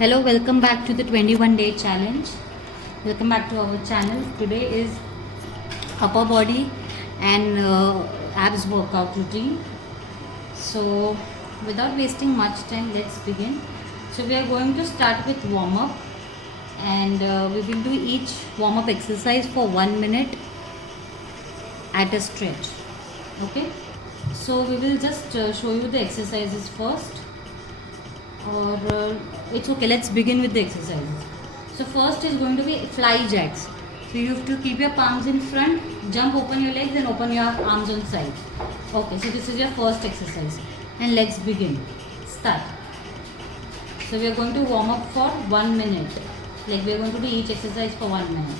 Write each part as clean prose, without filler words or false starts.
Hello, welcome back to the 21 day challenge. Welcome back to our channel. Today is upper body and abs workout routine. So, without wasting much time, let's begin. So, we are going to start with warm up and we will do each warm up exercise for 1 minute at a stretch. Okay, so we will just show you the exercises first. Or it's okay, let's begin with the exercises. So first is going to be fly jacks. So you have to keep your palms in front, jump, open your legs and open your arms on side. Okay, so this is your first exercise and let's begin. Start. So we are going to warm up for 1 minute. Like we are going to do each exercise for 1 minute.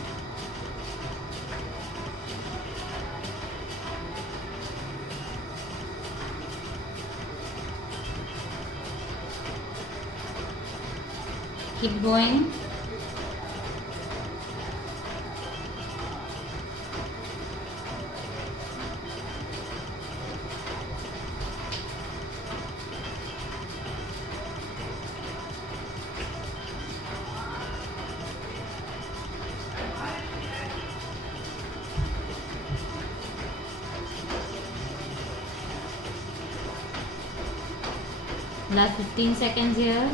Keep going. Last 15 seconds here.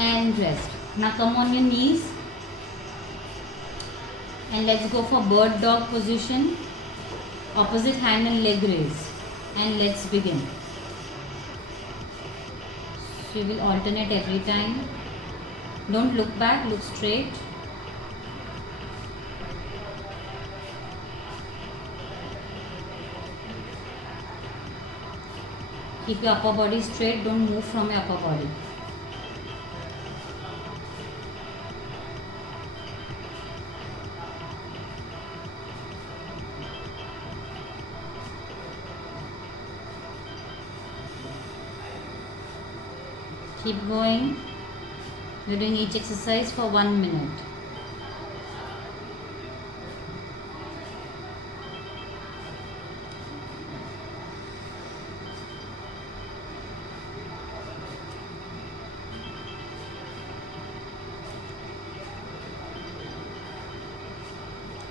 And rest. Now come on your knees and let's go for bird dog position, opposite hand and leg raise, and let's begin. So you will alternate every time. Don't look back, look straight. Keep your upper body straight, don't move from your upper body. Keep going. We're doing each exercise for 1 minute.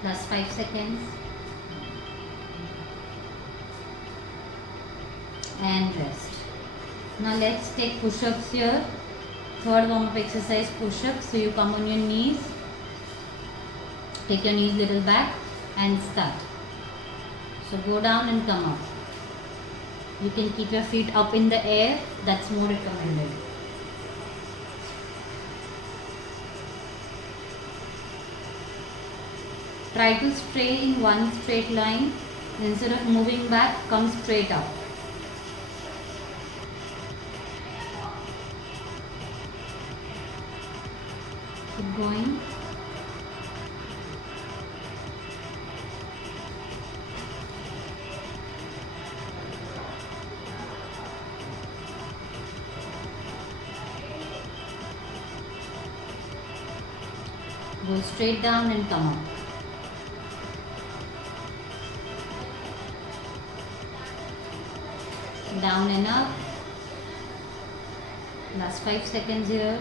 Last 5 seconds. And rest. Now let's take push-ups here. Third warm-up exercise, push-ups. So you come on your knees. Take your knees little back and start. So go down and come up. You can keep your feet up in the air. That's more recommended. Try to stay in one straight line. Instead of moving back, come straight up. Keep going. Go straight down and come up. Down and up. Last 5 seconds here.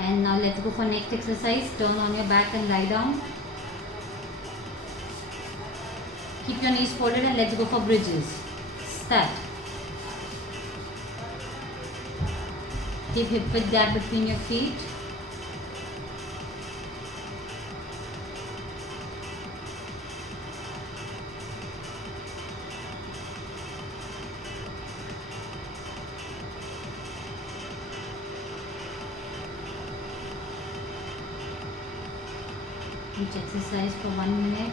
And now let's go for next exercise. Turn on your back and lie down. Keep your knees folded and let's go for bridges. Start. Keep hip width gap between your feet. Each exercise for 1 minute.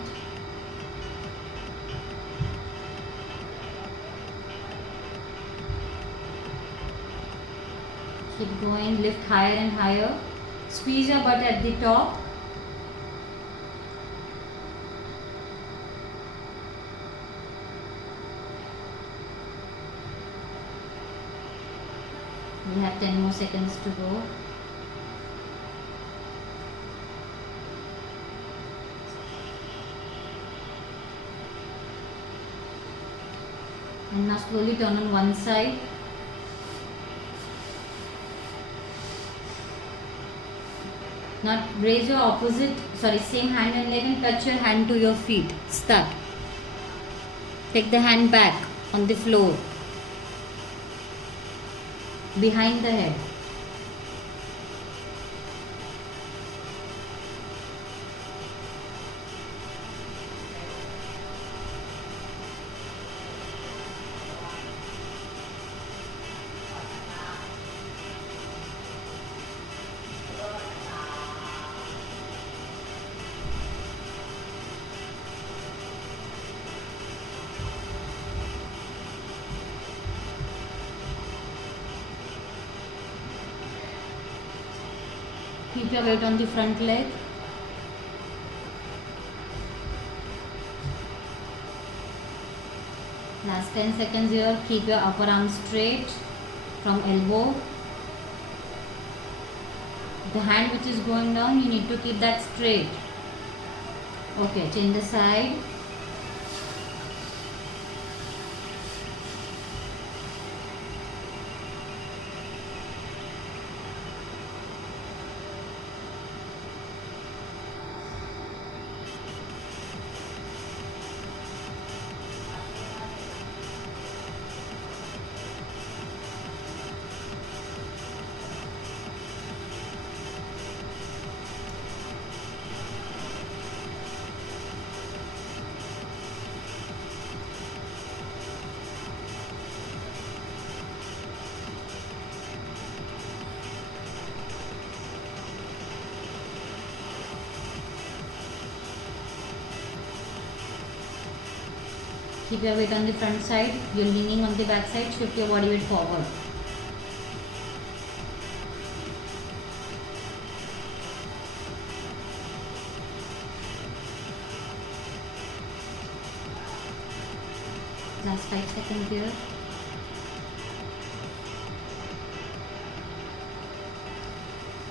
Keep going, lift higher and higher. Squeeze your butt at the top. We have 10 more seconds to go. And now slowly turn on one side. Now raise your same hand and leg and touch your hand to your feet. Start. Take the hand back on the floor, behind the head. Keep your weight on the front leg. Last 10 seconds here. Keep your upper arm straight from elbow. The hand which is going down, you need to keep that straight. Okay, change the side. Keep your weight on the front side. You're leaning on the back side. Shift your body weight forward. Last 5 seconds here.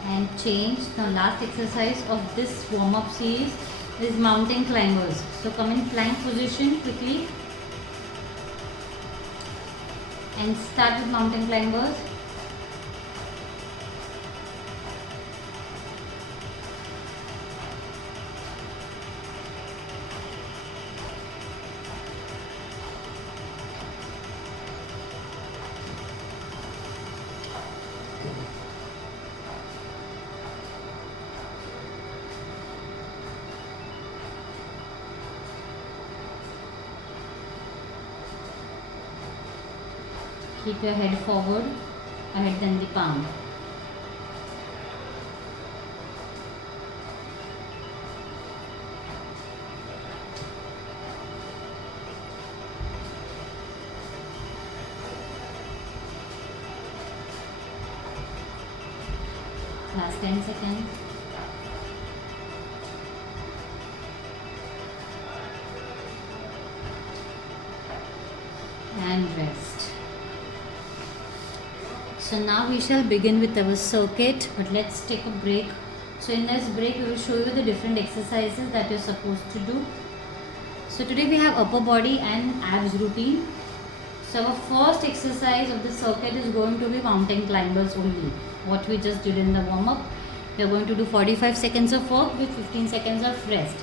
And change. The last exercise of this warm-up series is mountain climbers. So come in plank position quickly. And start with mountain climbers. Keep your head forward, ahead than the palm. Last 10 seconds. And rest. So now we shall begin with our circuit, but let's take a break. So in this break we will show you the different exercises that you're supposed to do. So today we have upper body and abs routine. So our first exercise of the circuit is going to be mountain climbers only. What we just did in the warm up. We are going to do 45 seconds of work with 15 seconds of rest.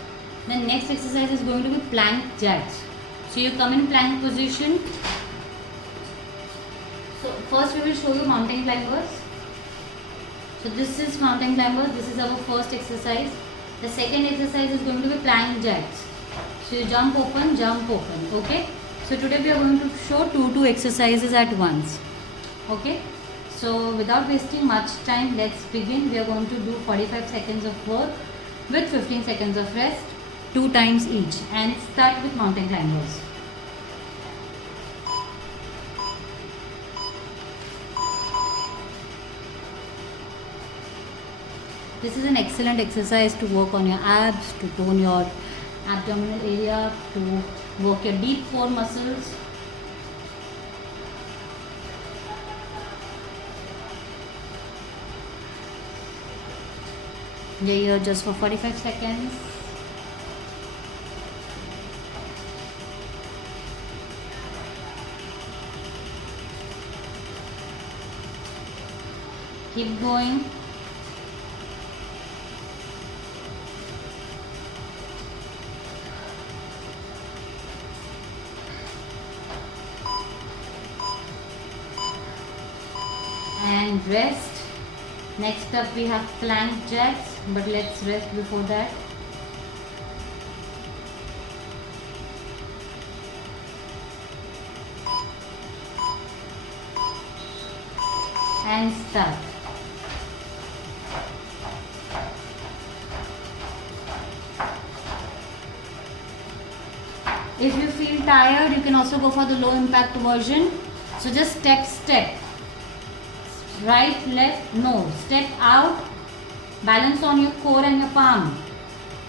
The next exercise is going to be plank jacks. So you come in plank position. So first we will show you mountain climbers. So this is mountain climbers. This is our first exercise. The second exercise is going to be plank jacks. So you jump open, okay. So today we are going to show two exercises at once, okay. So without wasting much time, let's begin. We are going to do 45 seconds of work with 15 seconds of rest, 2 times each, and start with mountain climbers. This is an excellent exercise to work on your abs, to tone your abdominal area, to work your deep core muscles. You're here just for 45 seconds. Keep going. And rest. Next up we have plank jacks, but let's rest before that. And start. If you feel tired, you can also go for the low impact version. So just step. Right, left, no. Step out. Balance on your core and your palm.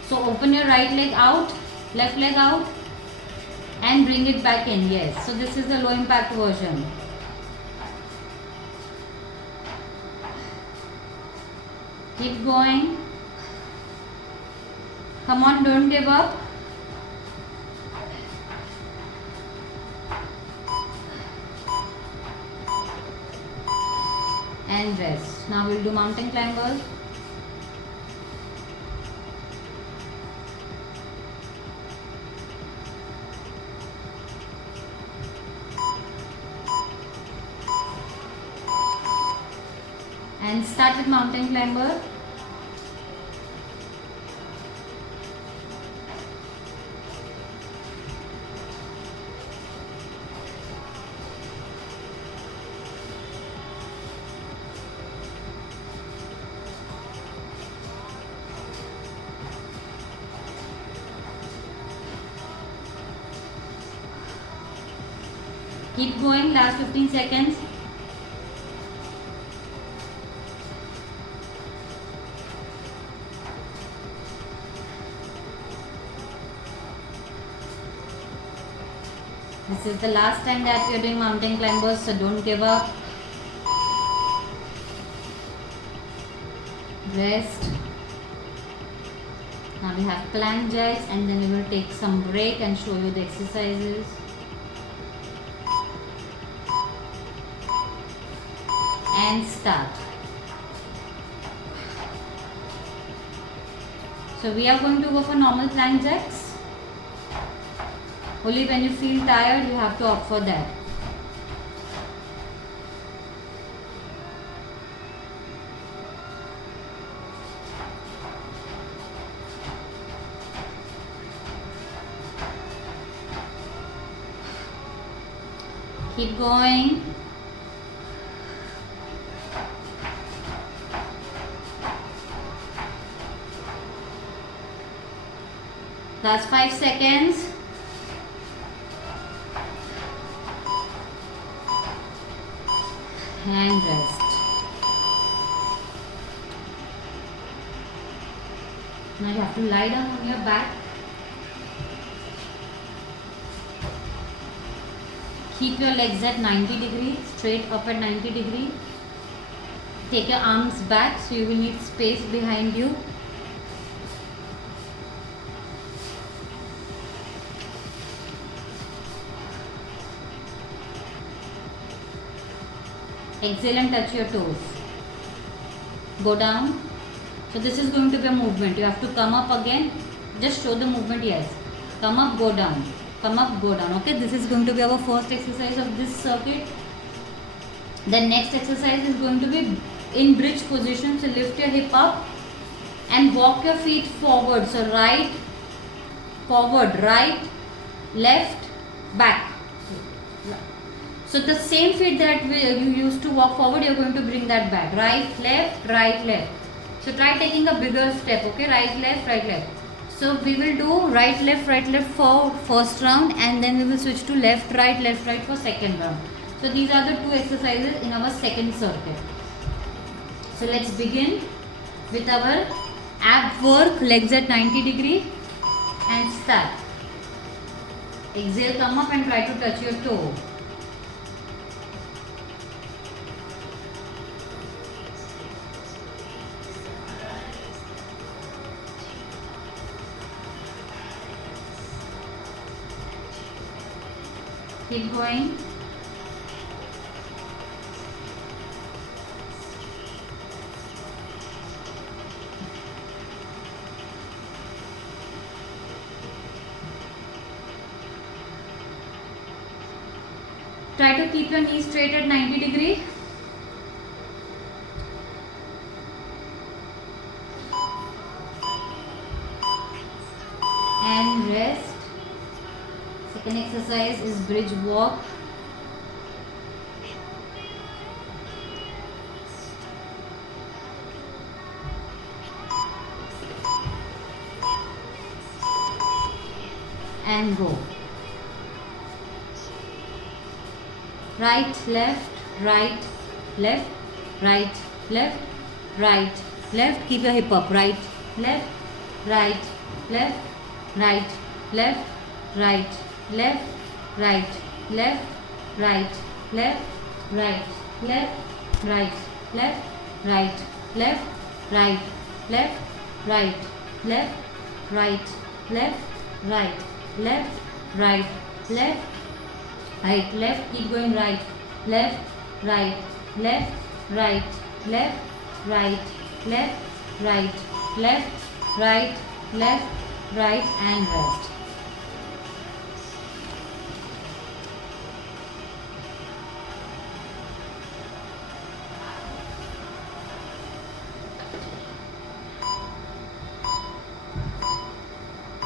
So open your right leg out, left leg out, and bring it back in. Yes. So this is the low impact version. Keep going. Come on, don't give up. And rest. Now we'll do mountain climbers. And start with mountain climber. Keep going, last 15 seconds. This is the last time that we are doing mountain climbers, so don't give up. Rest. Now we have plank jacks, and then we will take some break and show you the exercises. And start. So we are going to go for normal plank jacks. Only when you feel tired, you have to opt for that. Keep going. Last 5 seconds. And rest. Now you have to lie down on your back. Keep your legs at 90 degrees, straight up at 90 degrees. Take your arms back so you will need space behind you. Exhale and touch your toes. Go down. So this is going to be a movement. You have to come up again. Just show the movement, yes. Come up, go down. Come up, go down. Okay, this is going to be our first exercise of this circuit. The next exercise is going to be in bridge position. So lift your hip up and walk your feet forward. So right, forward, right, left, back. So the same feet that you used to walk forward, you're going to bring that back. Right, left, right, left. So try taking a bigger step, okay? Right, left, right, left. So we will do right, left for first round, and then we will switch to left, right for second round. So these are the two exercises in our second circuit. So let's begin with our ab work, legs at 90 degree, and start. Exhale, come up and try to touch your toe. Keep going. Try to keep your knees straight at 90 degree. And rest. Second exercise is bridge walk. And go. Right, left, right, left, right, left, right, left. Keep your hip up. Right, left, right, left, right, left, right, left, right, left, right, left, right, left, right, left, right, left, right, left, right, left, right, left, right, left, right, left, right, left. Keep going. Right, left, right, left, right, left, right, left, right, left, right, left, right, and rest.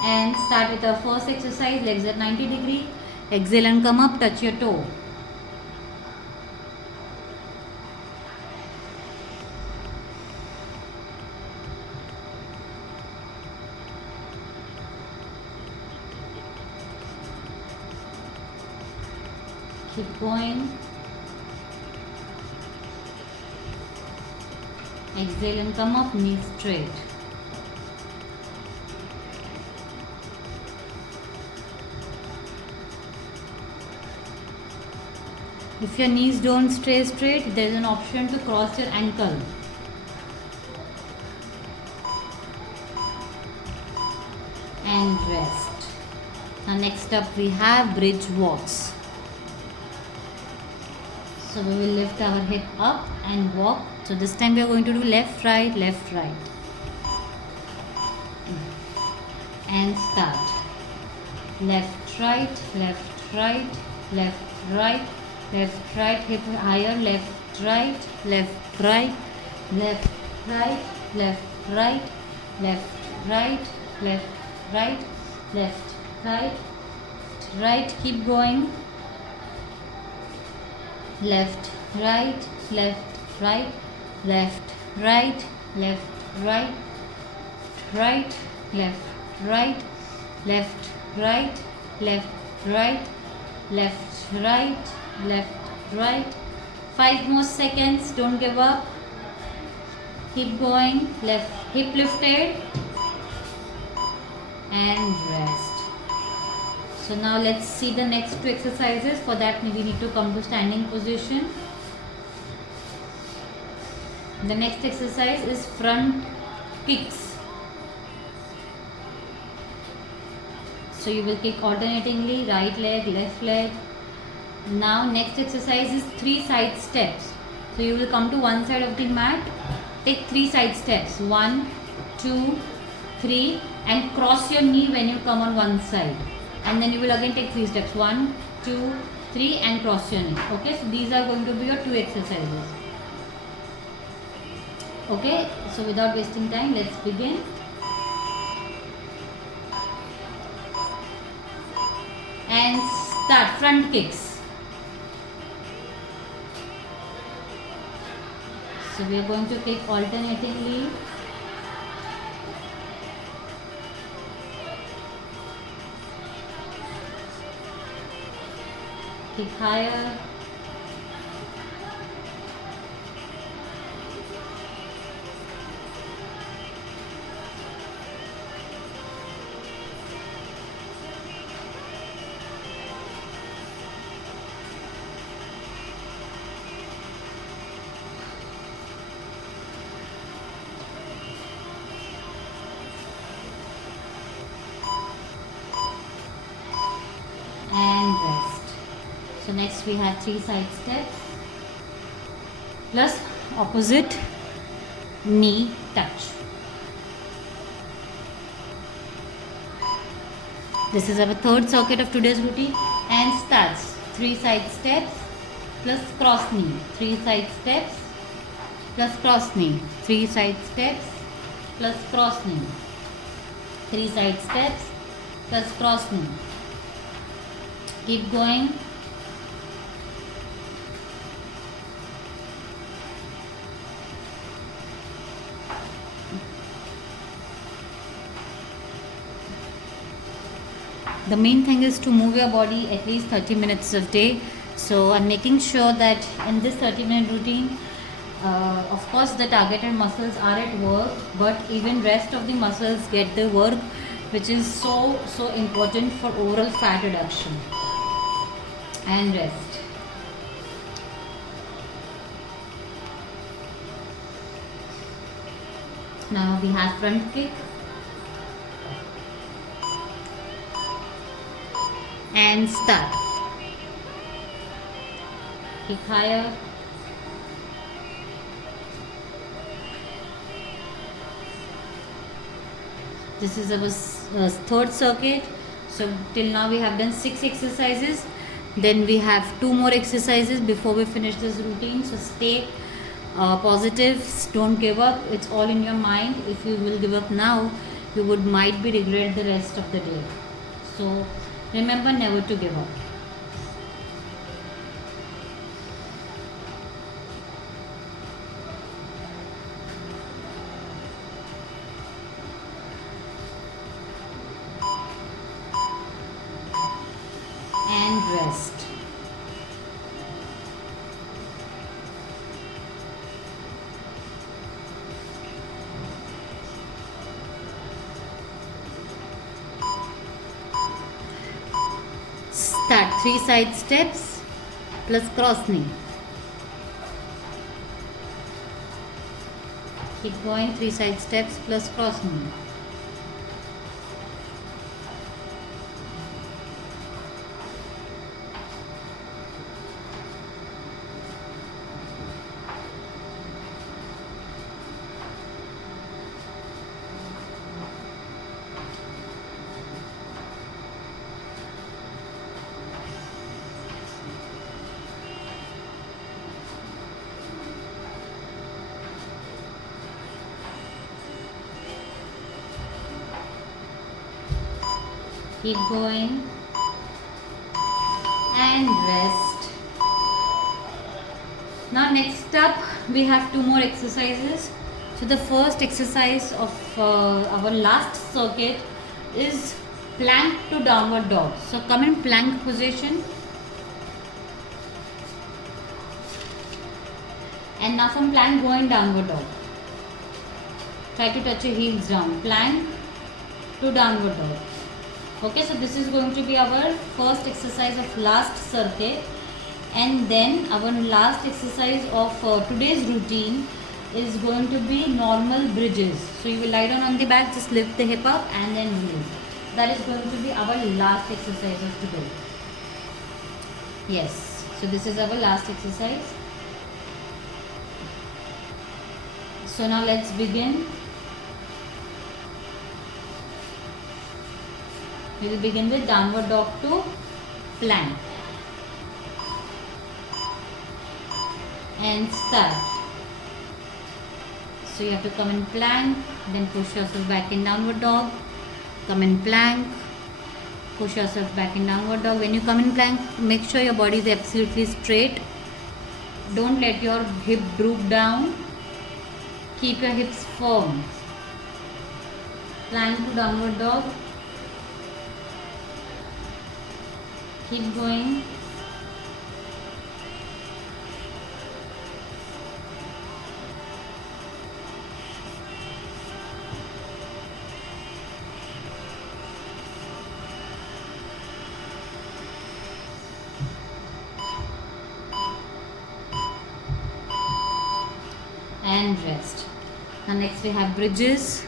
And start with our first exercise. Legs at 90 degree. Exhale and come up. Touch your toe. Keep going. Exhale and come up. Knees straight. If your knees don't stay straight, there is an option to cross your ankle. And rest. Now next up we have bridge walks. So we will lift our hip up and walk. So this time we are going to do left, right, left, right. And start. Left, right, left, right, left, right, left, right, hip higher, left, right, left, right, left, right, left, right, left, right, left, right, left, right, right. Keep going. Left, right, left, right, left, right, left, right, right, left, right, left, right, left, right, left, right, left, right. 5 more seconds. Don't give up. Keep going. Left hip lifted and rest. So now let's see the next 2 exercises. For that we need to come to standing position. The next exercise is front kicks. So you will kick alternatingly, right leg, left leg. Now next exercise is 3 side steps. So you will come to one side of the mat, take 3 side steps. 1, 2, 3 and cross your knee when you come on one side. And then you will again take 3 steps. 1, 2, 3 and cross your knee. Okay, so these are going to be your 2 exercises. Okay, so without wasting time, let's begin. And start. Front kicks. So we are going to kick alternatingly. Kick higher. And rest. Next we have 3 side steps plus opposite knee touch. This is our third circuit of today's routine and starts 3 side steps plus cross knee, 3 side steps plus cross knee, 3 side steps plus cross knee, 3 side steps plus cross knee. Keep going. The main thing is to move your body at least 30 minutes a day. So I'm making sure that in this 30-minute routine, of course the targeted muscles are at work, but even rest of the muscles get the work, which is so important for overall fat reduction and rest. Now we have front kick and start. Kick higher. This is our third circuit. So till now we have done 6 exercises. Then we have 2 more exercises before we finish this routine. So stay positive. Don't give up. It's all in your mind. If you will give up now, you might be regret the rest of the day. So remember never to give up. And rest. Start 3 side steps plus cross knee. Keep going, 3 side steps plus cross knee. Keep going and rest. Now next up we have 2 more exercises. So the first exercise of our last circuit is plank to downward dog. So come in plank position. And now from plank go in downward dog. Try to touch your heels down. Plank to downward dog. Okay, so this is going to be our first exercise of last circuit, and then our last exercise of today's routine is going to be normal bridges. So you will lie down on the back, just lift the hip up and then release. That is going to be our last exercise of today. Yes, so this is our last exercise. So now let's begin. We will begin with downward dog to plank and start. So you have to come in plank, then push yourself back in downward dog, come in plank, push yourself back in downward dog. When you come in plank, make sure your body is absolutely straight. Don't let your hip droop down. Keep your hips firm. Plank to downward dog. Keep going. And rest. Now next we have bridges.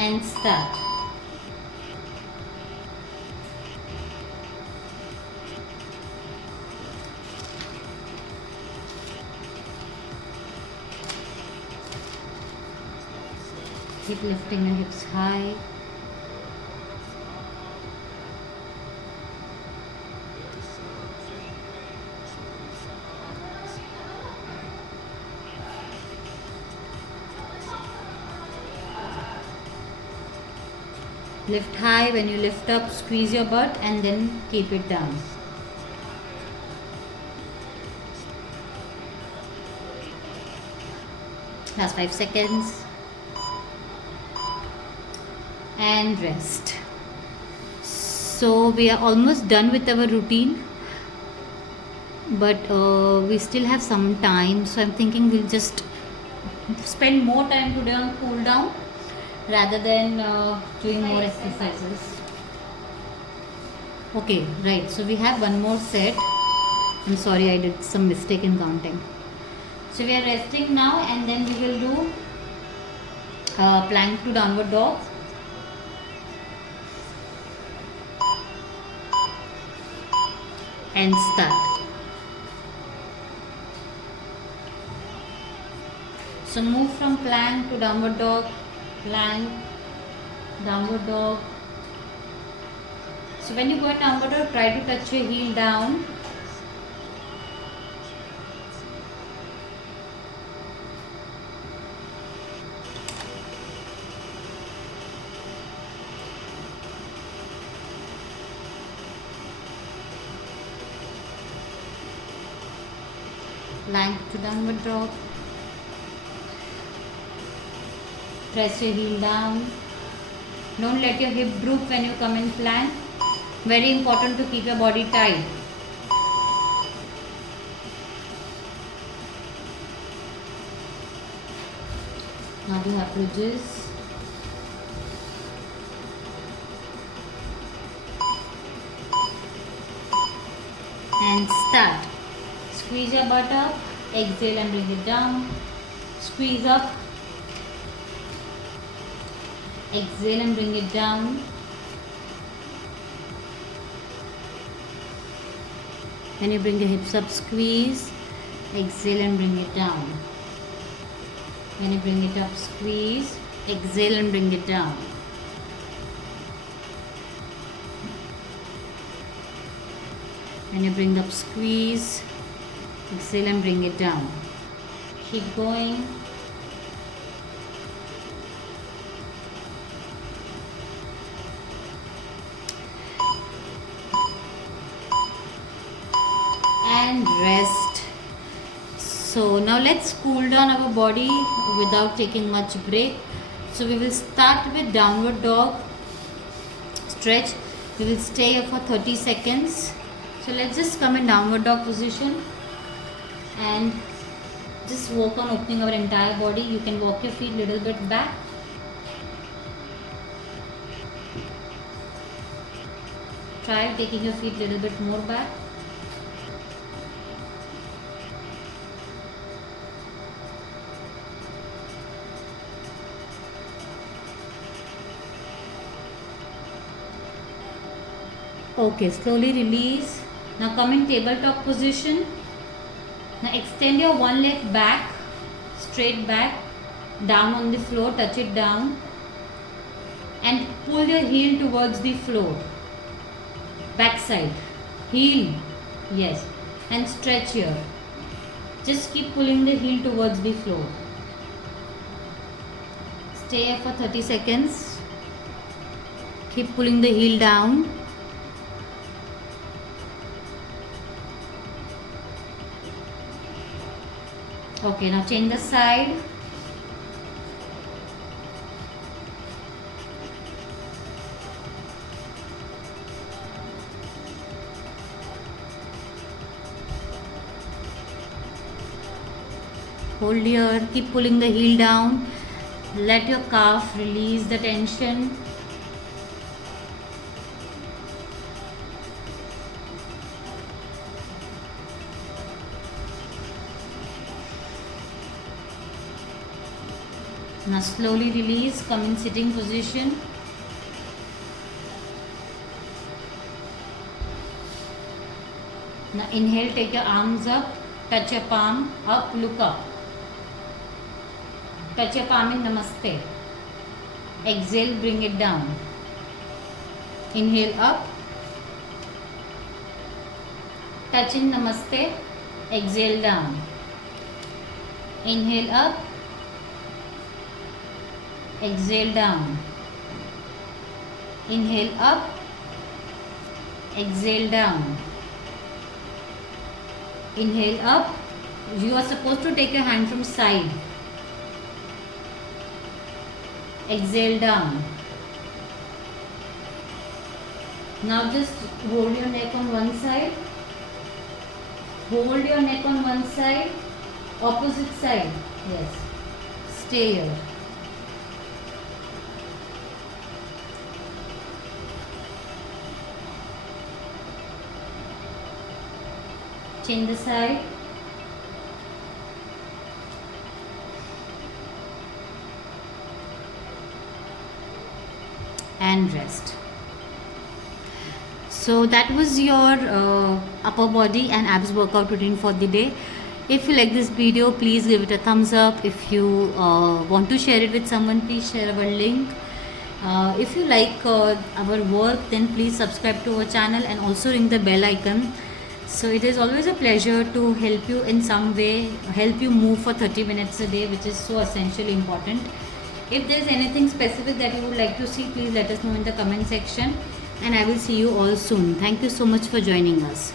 and start. Keep lifting your hips high. Lift high. When you lift up, squeeze your butt and then keep it down. Last 5 seconds. And rest. So we are almost done with our routine, but we still have some time, so I'm thinking we'll just spend more time today on cool down rather than doing more exercises. Okay, right, so we have one more set. I'm sorry, I did some mistake in counting. So we are resting now, and then we will do plank to downward dog. And start. So move from plank to downward dog, plank, downward dog. So when you go in downward dog, try to touch your heel down. Plank to downward dog. Press your heel down. Don't let your hip droop when you come in plank. Very important to keep your body tight. Now we have bridges. And start. Squeeze your butt up, exhale and bring it down. Squeeze up, exhale and bring it down. When you bring your hips up, squeeze, exhale and bring it down. When you bring it up, squeeze, exhale and bring it down. When you bring up, squeeze, exhale and bring it down. Keep going. And rest. So now let's cool down our body without taking much break. So we will start with downward dog stretch. We will stay here for 30 seconds. So let's just come in downward dog position and just work on opening our entire body. You can walk your feet a little bit back. Try taking your feet a little bit more back. Okay, slowly release. Now come in tabletop position. Now extend your one leg back, straight back, down on the floor, touch it down and pull your heel towards the floor. Back side, heel, yes, and stretch here. Just keep pulling the heel towards the floor. Stay here for 30 seconds. Keep pulling the heel down. Okay, now change the side. Hold here, keep pulling the heel down. Let your calf release the tension. Now slowly release, come in sitting position. Now inhale, take your arms up, touch your palm, up, look up. Touch your palm in Namaste. Exhale, bring it down. Inhale up. Touch in Namaste. Exhale down. Inhale up. Exhale down. Inhale up. Exhale down. Inhale up. You are supposed to take your hand from side. Exhale down. Now just hold your neck on one side. Hold your neck on one side. Opposite side. Yes. Stay here. Change the side. And rest. So that was your upper body and abs workout routine for the day. If you like this video, please give it a thumbs up. If you want to share it with someone, please share our link. If you like our work, then please subscribe to our channel and also ring the bell icon. So it is always a pleasure to help you in some way, help you move for 30 minutes a day, which is so essentially important. If there is anything specific that you would like to see, please let us know in the comment section, and I will see you all soon. Thank you so much for joining us.